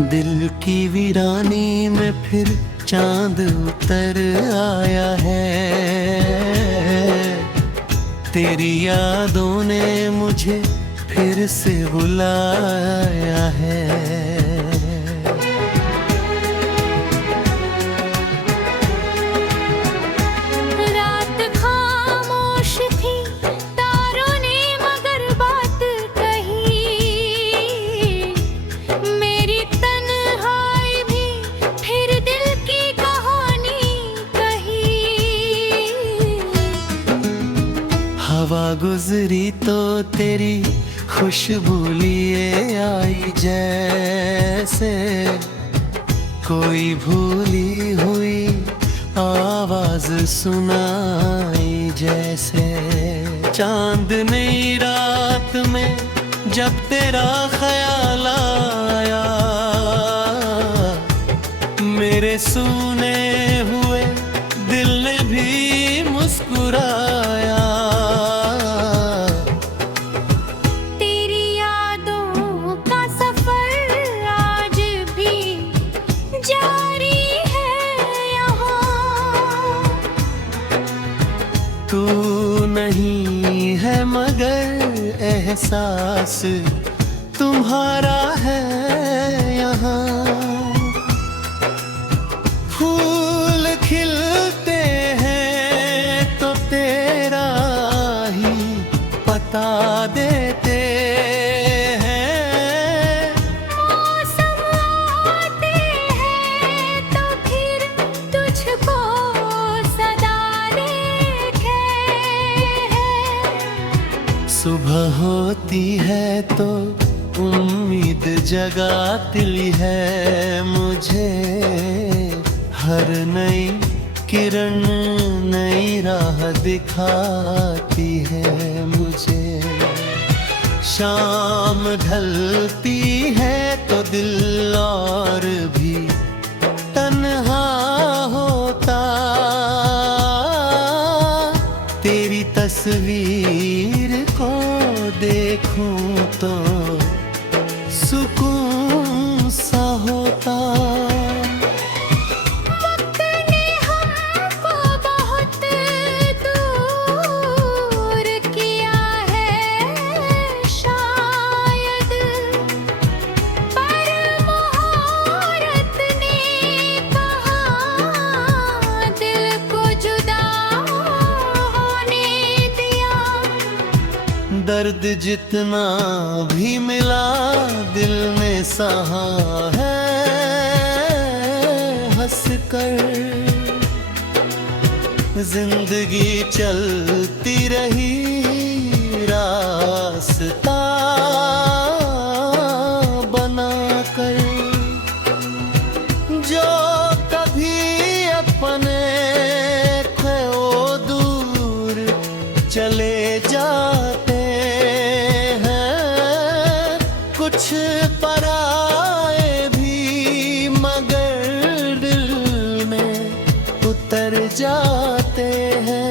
दिल की वीरानी में फिर चांद उतर आया है। तेरी यादों ने मुझे फिर से बुलाया है। रात खामोश थी, तारों ने मगर बात कही। मेरी तन्हाई भी फिर दिल की कहानी कही। हवा गुजरी तो तेरी खुशबू लिए आई, जैसे कोई भूली हुई आवाज सुनाई। जैसे चांदनी रात में जब तेरा ख्याल आया, मेरे सूने हुए दिल ने भी मुस्कुराया। तू नहीं है मगर एहसास तुम्हारा है यहाँ। फूल खिलते हैं तो तेरा ही पता देते हैं। मौसम आते हैं तो फिर तुझको सुबह होती है तो उम्मीद जगाती है मुझे। हर नई किरण नई राह दिखाती है मुझे। शाम ढलती है तो दिल और भी तन्हा होता। तेरी तस्वीर को देखूं तो सुकून सा होता। वक्त ने हमको बहुत दूर किया है शायद, पर मुहारत ने कहाँ दिल को जुदा दर्द जितना भी मिला दिल ने सहा है हंस कर। जिंदगी चलती रही रास्ता बनाकर। जो कभी अपने थे वो दूर चले जाते, कुछ पराए भी मगर दिल में उतर जाते हैं।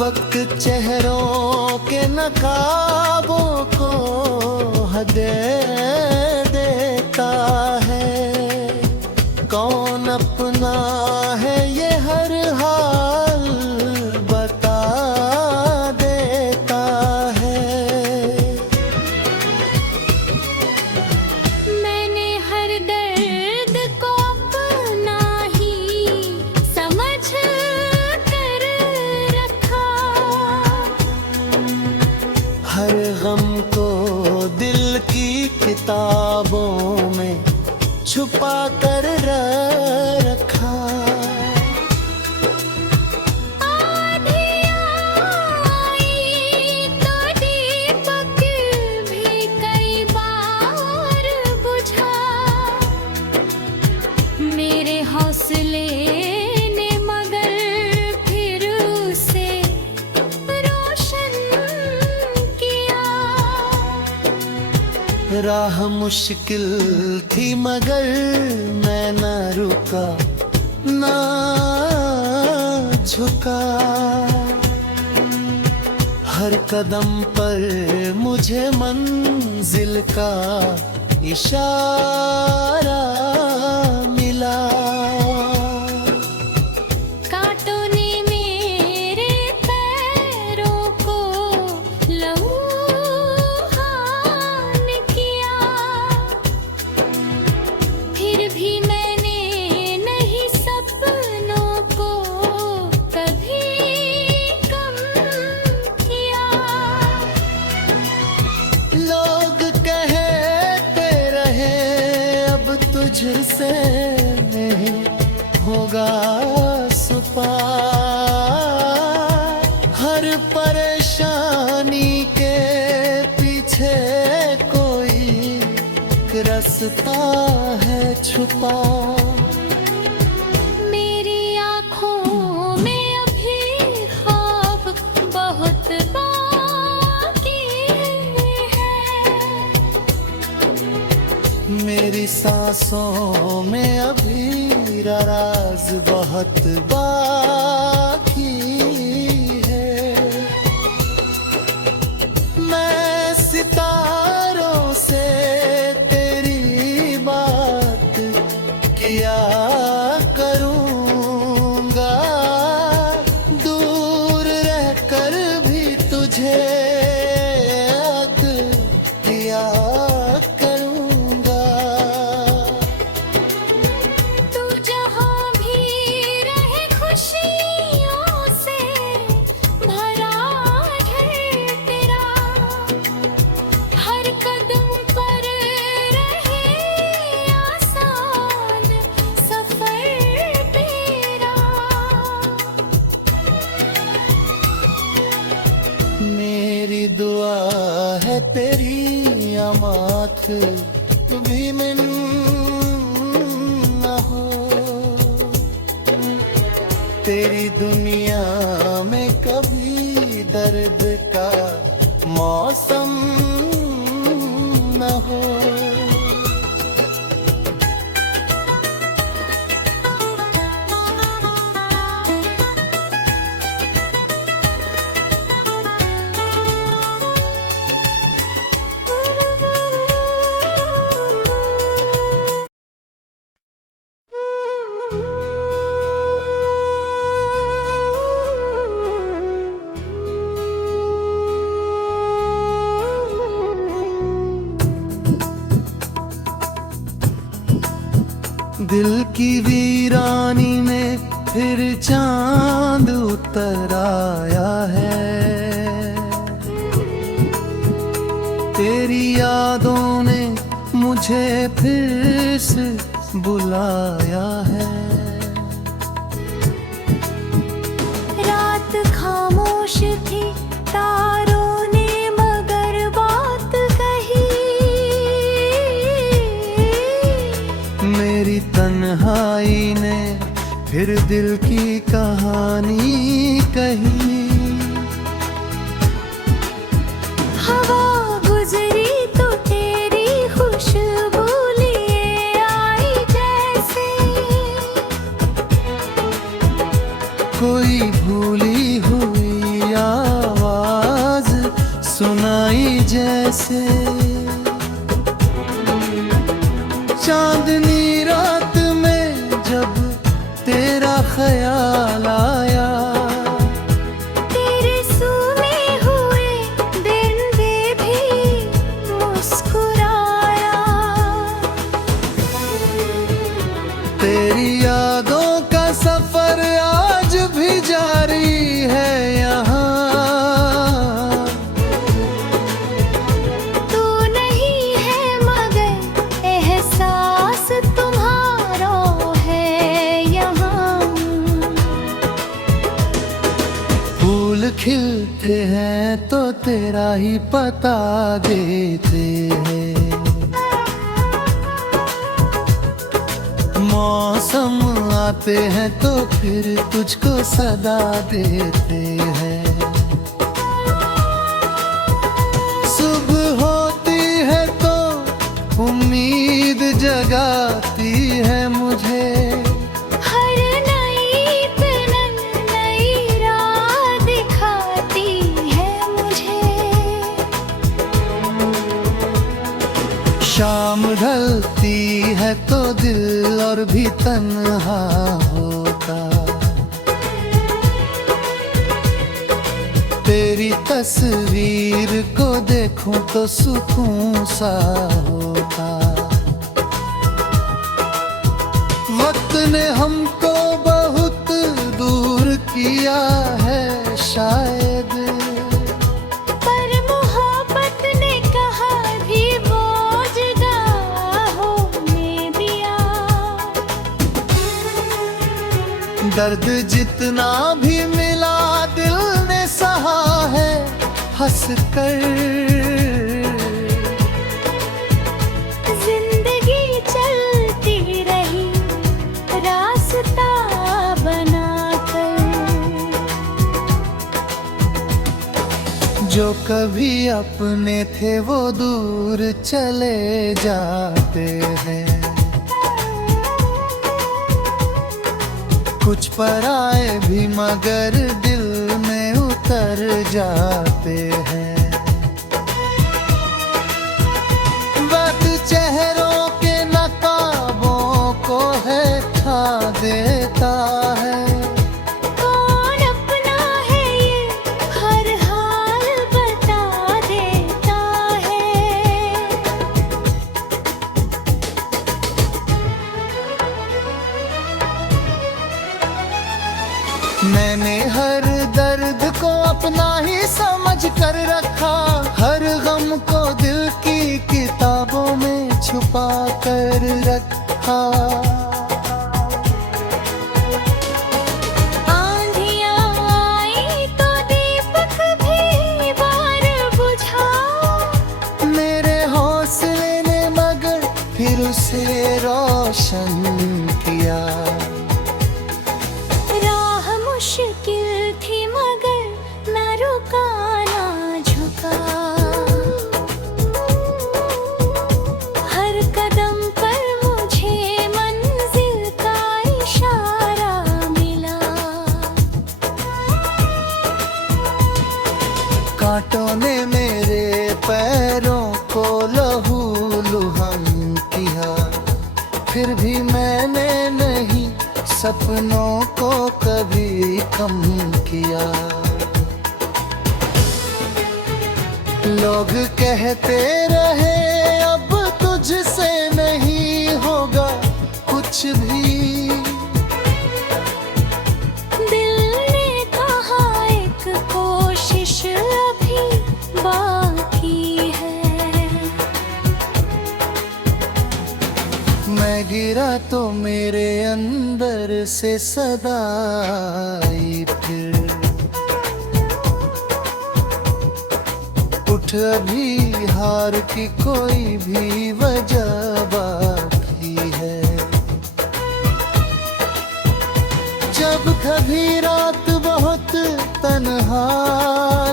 वक्त चेहरों के नकाबों को हदें देता है। कौन अपना है ये हर हाल बता देता है। मैंने हर दर्द को अपना ही समझ कर रखा। हर गम को दिल की किताबों में छुपा कर रखा। आधी आई तो दीपक भी कई बार बुझा। मेरे हौसले ने मगर फिर उसे रोशन किया। राह मुश्किल थी मगर मैं न रुका ना झुका। हर कदम पर मुझे मंजिल का इशारा मिला। कांटों ने मेरे पैरों को लहूहान किया, फिर भी मैंने नहीं सपनों को कभी कम किया। लोग कहते रहे अब तुझसे होगा सुपा, हर परेशानी के पीछे कोई रास्ता है छुपा। मेरी आँखों में अभी ख्वाब बहुत बाकी है, मेरी सांसों में अभी राज बहुत बाकी है। मैं सितारों से तेरी बात किया करूँगा, दूर रहकर भी तुझे याद किया करूँगा। तू जहाँ भी रहे खुशियों से भरा है तेरा, हर कदम पर रहे आसान सफर तेरा। मेरी दुआ है तेरी अमात भी मिन न हो, तेरी दुनिया में कभी दर्द का मौसम न हो। दिल की वीरानी में फिर चांद उतर आया है, तेरी यादों ने मुझे फिर से बुलाया है। रात खामोश थी, तारों ने मगर बात कही, मेरी तन्हाई ने फिर दिल की कहानी कही। हवा गुजरी तो तेरी खुशबू लिए आई जैसे, कोई भूली हुई आवाज सुनाई जैसे। चांदनी रात में जब तेरा ख्याल आया, तेरे सूने हुए दिन में भी मुस्कुराया। तेरी यादों का सफर आज भी जारी है यहाँ। तू नहीं है मगर एहसास तुम्हारा है यहाँ। फूल खिलते हैं तो तेरा ही पता देते हैं, मौसम आते हैं तो फिर तुझको सदा देते हैं। सुबह होती है तो उम्मीद जगाती है मुझे, हर नई पनन नई राह दिखाती है मुझे। शाम है तो दिल और भी तन्हा होता। तेरी तस्वीर को देखूं तो सुकून सा होता। वक्त ने हमको बहुत दूर किया है शायद, पर मोहब्बत ने कहा भी बोझदाहों में दिया। दर्द जितना भी मिला दिल ने सहा है हंस कर। जिंदगी चलती रही रास्ता बनाकर। जो कभी अपने थे वो दूर चले जाते हैं, कुछ पराए भी मगर दिल में उतर जाते हैं। वक्त चेहरों के नकाबों को है ठा देता है। कौन अपना है ये हर हाल बता देता है। मैंने हर दर्द को अपना ही समझ कर रखा, हर गम को दिल की किताबों में छुपा कर रखा। आंधियाँ आई तो दीपक भी बार बुझा। मेरे हौसले ने मगर फिर उसे रोशन किया। मुश्किल थी मगर न रुका ना झुका। हर कदम पर मुझे मंजिल का इशारा मिला। कांटों ने मेरे पैरों को लहू लुहान किया, फिर भी मैंने नहीं सपनों को कभी कम किया। लोग कहते रहे अब तुझसे नहीं होगा कुछ भी। दिल ने कहा एक कोशिश अभी बाकी है। मैं गिरा तो मेरे अंदर से सदा आई फिर। उठ अभी हार की कोई भी वजह बाकी है। जब कभी रात बहुत तन्हा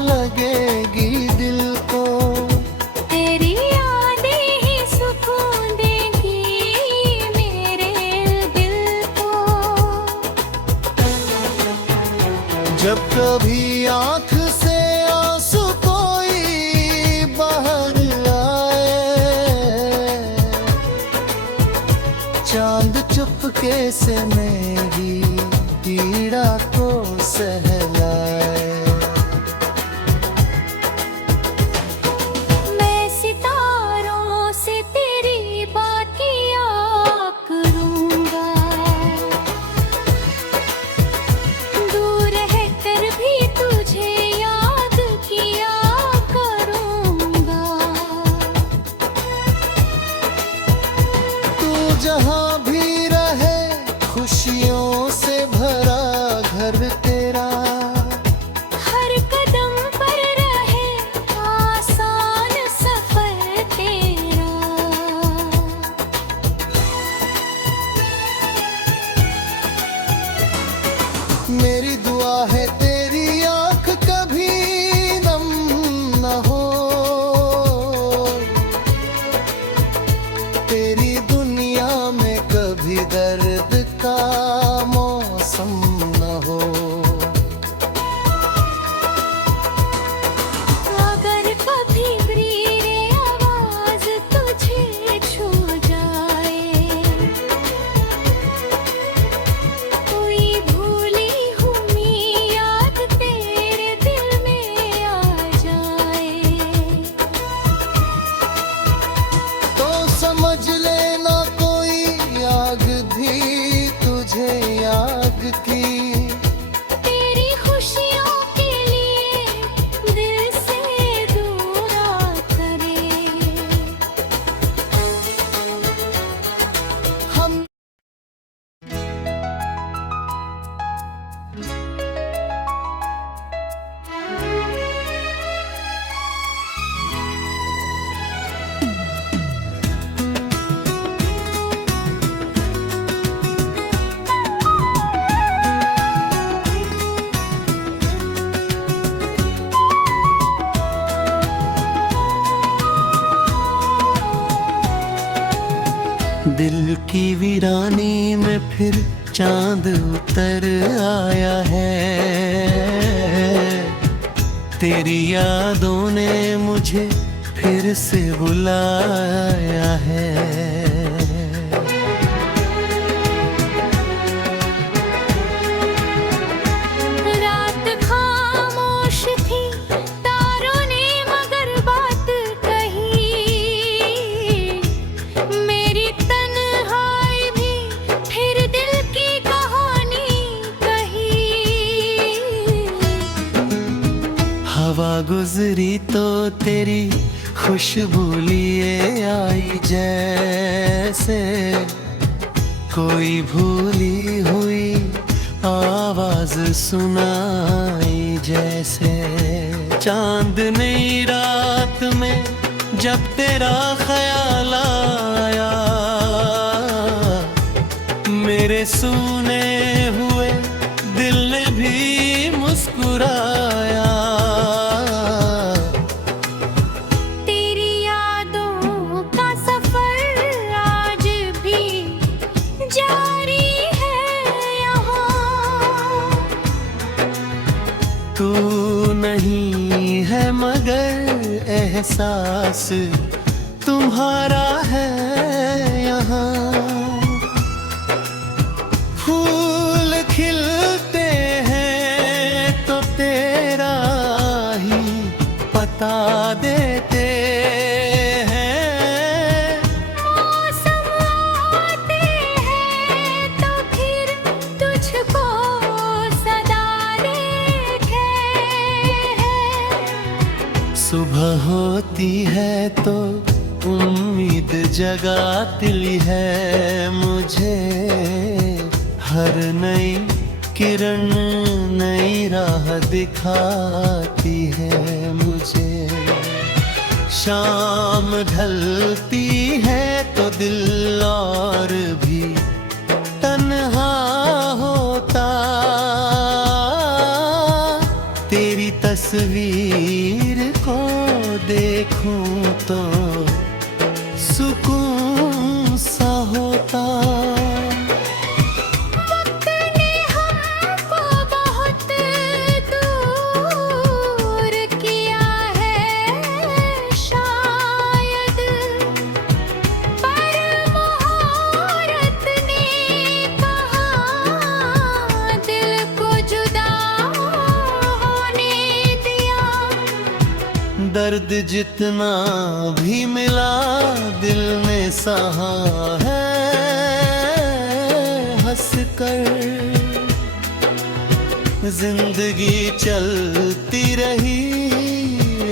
लगेगी दिल को, तेरी यादें ही सुकून देंगी मेरे दिल को। जब कभी आँख से आंसू कोई बाहर आए, चांद चुपके से मेरी पीड़ा को सहलाए। मैं सितारों से तेरी बातियाँ करूँगा। दूर रहकर भी तुझे याद किया करूँगा। तू जहाँ भी रहे खुशियों दिल की वीरानी में फिर चांद उतर आया है। तेरी यादों ने मुझे फिर से बुलाया है। रात खामोश थी, तारों ने मगर बात कही। मेरी तन्हाई भी फिर दिल की कहानी कही। हवा गुजरी तो तेरी खुशबू लिए आई, जैसे कोई भूली हुई आवाज सुनाई। जैसे चांदनी रात में जब तेरा ख्याल आया, मेरे सूने हुए दिल ने भी मुस्कुराया। तेरी यादों का सफर आज भी जारी है यहाँ। तू नहीं है मगर एहसास तुम्हारा है यहाँ। फूल खिलते हैं तो तेरा ही पता देते हैं। मौसम आते हैं तो फिर तुझको सदा देखे हैं। सुबह होती है तो उम्मीद जगाती है मुझे। हर नई किरण नई राह दिखाती है मुझे। शाम ढलती है तो दिल और भी तन्हा होता। तेरी तस्वीर को देखूं तो सुकून सा होता। वक्त ने हमको बहुत दूर किया है शायद, पर मुहारत ने कहाँ दिल को जुदा होने दिया। दर्द जितना भी मिला दिल ने सहा है हंस कर। जिंदगी चलती रही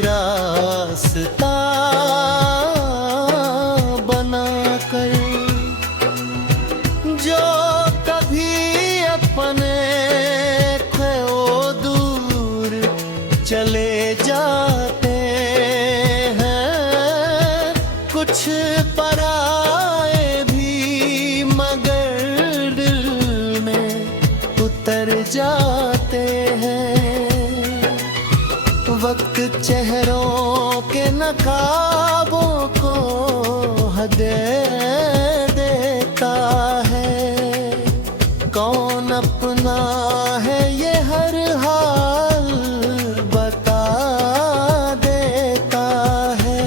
रास्ता बनाकर। जो कभी अपने थे वो दूर चले जाते हैं। कुछ पराए भी मगर दिल में उतर जाते हैं। वक्त चेहरों के नकाबों को हदें देता है। कौन अपना है ये हर हाल बता देता है।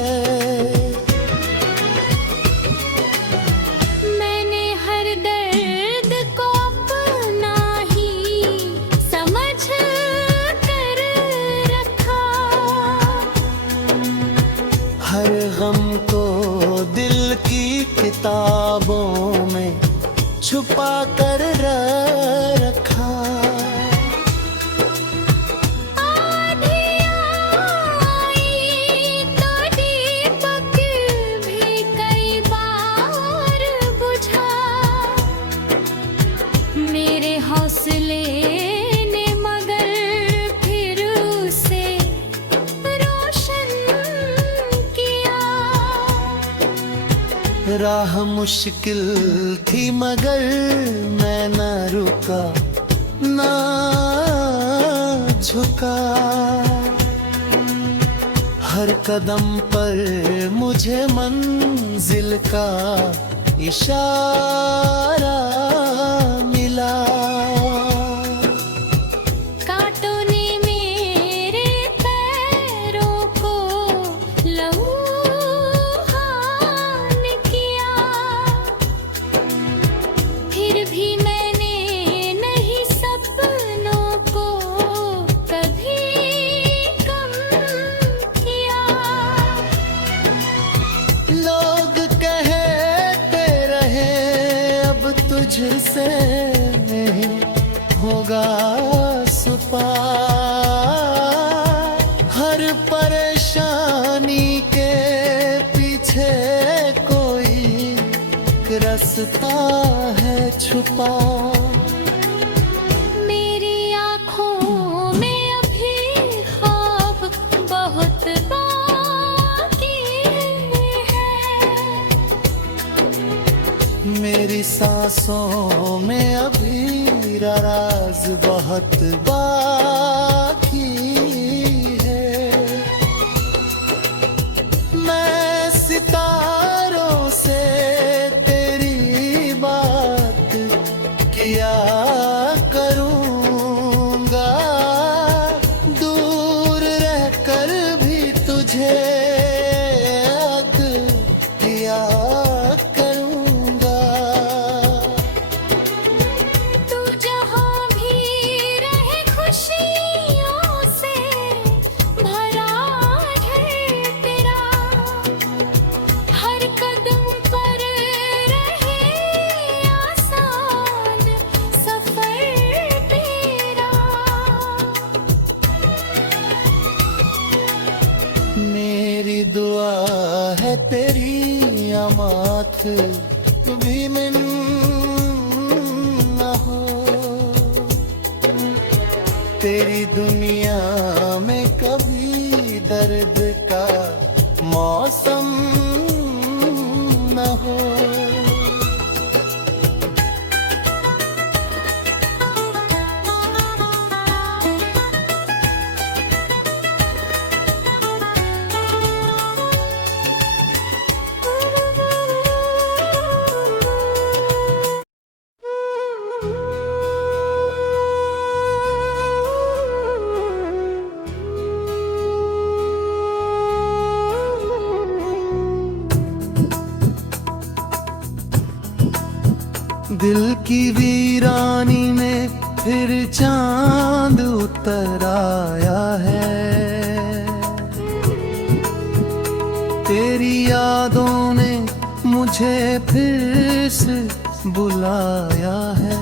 मैंने हर दर्द को अपना ही समझ कर रखा। हर गम को दिल की किताबों में छुपा कर रखा। आधी आई तो दीपक भी कई बार बुझा। मेरे हौसले ने मगर फिर उसे रोशन किया। राह मुश्किल थी मगर मैं न रुका ना झुका। हर कदम पर मुझे मंजिल का इशारा मिला। कांटों ने मेरे पैरों को लहूहान किया, फिर भी मैंने नहीं सपनों को कभी कम किया। लोग कहते रहे अब तुझसे होगा सुपा, हर परेशानी के पीछे कोई रास्ता है छुपा। मेरी आँखों में अभी ख्वाब बहुत बाकी है, मेरी सांसों में अभी राज बहुत बाकी है। मैं सितारों से तेरी बात किया करूँगा, दूर रहकर भी तुझे याद किया करूँगा। तू जहाँ भी रहे खुशियों से भरा है तेरा, हर कदम पर रहे आसान सफर तेरा। मेरी दुआ है तेरी आमात भी मिन न हो, तेरी दुनिया में कभी दर्द का मौसम न हो। दिल की वीरानी में फिर चांद उतर आया है, तेरी यादों ने मुझे फिर से बुलाया है।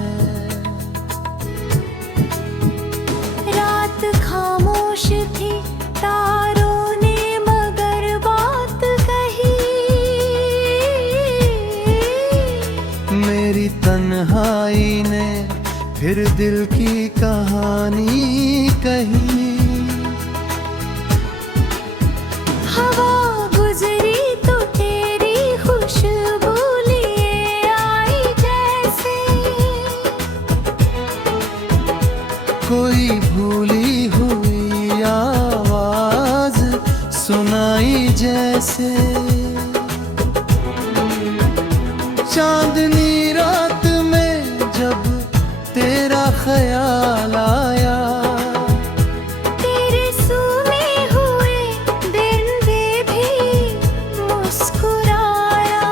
रात खामोश थी, तारों ने मगर बात कही, मेरी तन्हाई ने फिर दिल की कहानी कही। हवा गुजरी तो तेरी खुशबू लिए आई जैसे, कोई भूली हुई आवाज सुनाई जैसे। चांदनी रात में जब तेरा ख्याल आया, तेरे सूने हुए दिन पे भी मुस्कुराया।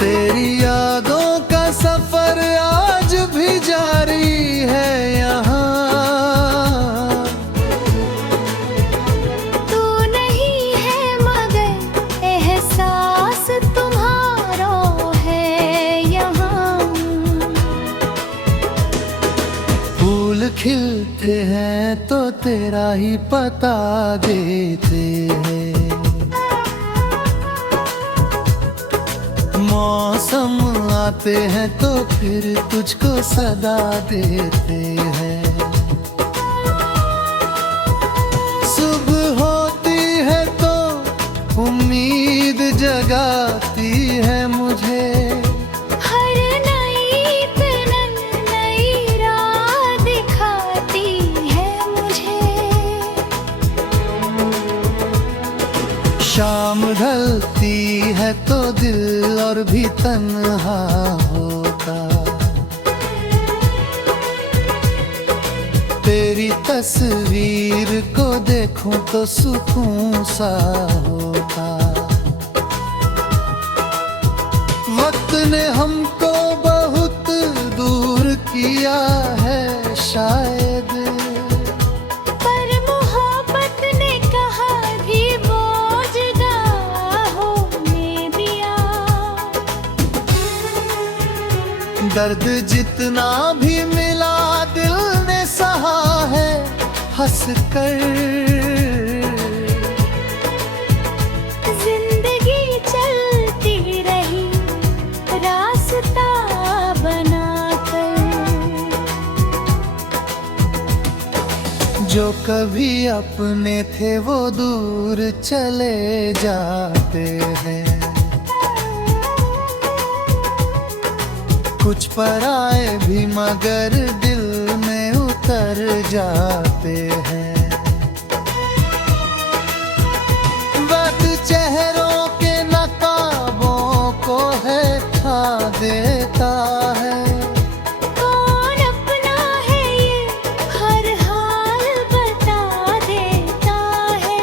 तेरी यादों का सफर आज भी जारी है यहाँ। तू नहीं है मगर एहसास तुम्हारा है यहाँ। फूल खिलते हैं तो तेरा ही पता देते हैं, मौसम आते हैं तो फिर तुझको सदा देते हैं। सुबह होती है तो उम्मीद जगाती है मुझे, हर नई तनन नई राह दिखाती है मुझे। शाम ढलती है तो दिल और भी तन्हा होता। तेरी तस्वीर को देखूं तो सुकून सा होता। वक्त ने हमको बहुत दूर किया है शायद, पर मोहब्बत ने कहा भी बोझ गाहों में दिया। दर्द जितना भी मिला दिल ने सहा है हंस कर। जिंदगी चलती रही रास्ता बनाकर। जो कभी अपने थे वो दूर चले जाते हैं। कुछ पराए भी मगर दिल में उतर जाते हैं। वक्त चेहरों के नकाबों को है ठा देता है। कौन अपना है ये हर हाल बता देता है।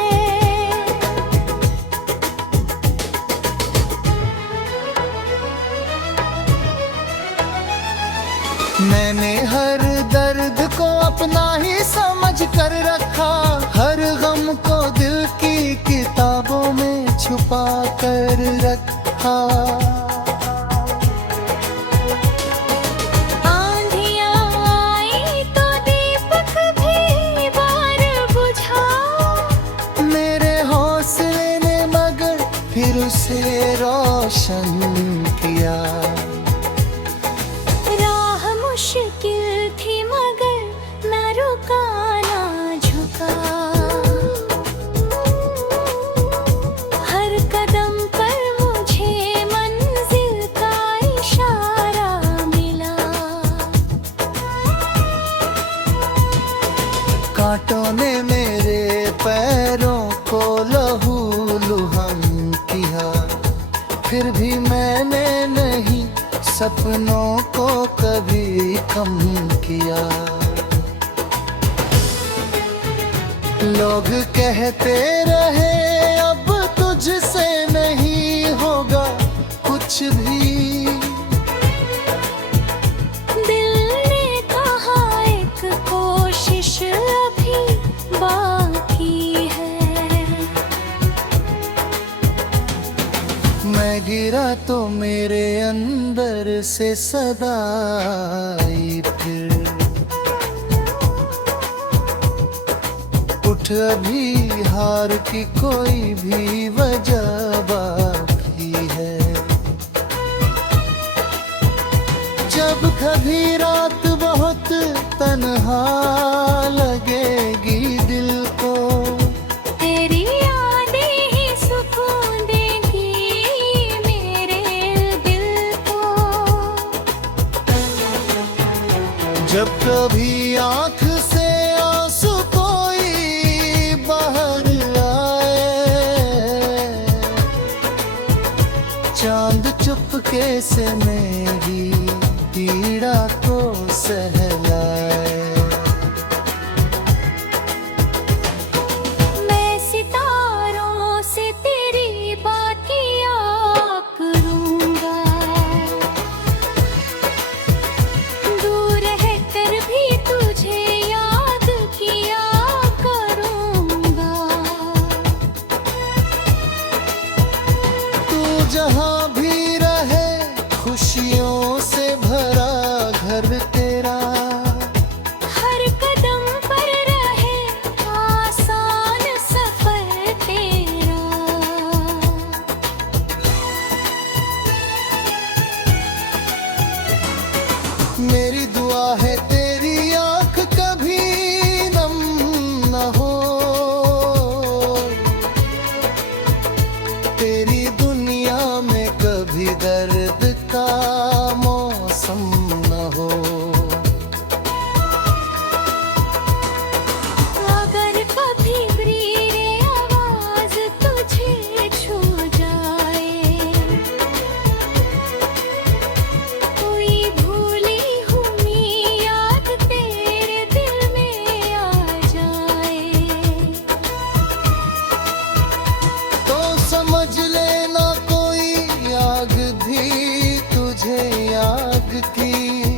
मैंने हर दर्द को अपना ही समझ कर रखा। हर गम को दिल की किताबों में छुपा कर रखा। आंधियाँ आई तो दीपक भी बार बुझा। मेरे हौसले ने मगर फिर उसे रोशन किया। मुश्किल थी मगर न रुका ना झुका। हर कदम पर मुझे मंजिल का इशारा मिला। कांटों ने मेरे पैरों को लहू लुहम किया। फिर भी मैंने नहीं सपनों को कभी कम किया। लोग कहते रहे अब तुझसे नहीं होगा कुछ भी। दिल ने कहा एक कोशिश अभी बाकी है। मैं गिरा तो मेरे अंदर से सदा आई फिर। उठ अभी हार की कोई भी वजह बाकी है। जब कभी रात बहुत तन्हा लगेगी दिल को। तेरी यादें ही सुकून देंगी मेरे दिल को। जब कभी आँख से आंसू कोई बाहर आए। चांद चुपके से मेरी पीड़ा को सहलाए। मैं सितारों से तेरी बातियाँ करूँगा। दूर रहकर भी तुझे याद किया करूँगा। तू जहाँ भी रहे खुशियों से भरा घर तेरा। हर कदम पर रहे आसान सफर तेरा। मेरी दुआ है तेरी आँख कभी नम न हो। तेरी दुनिया में की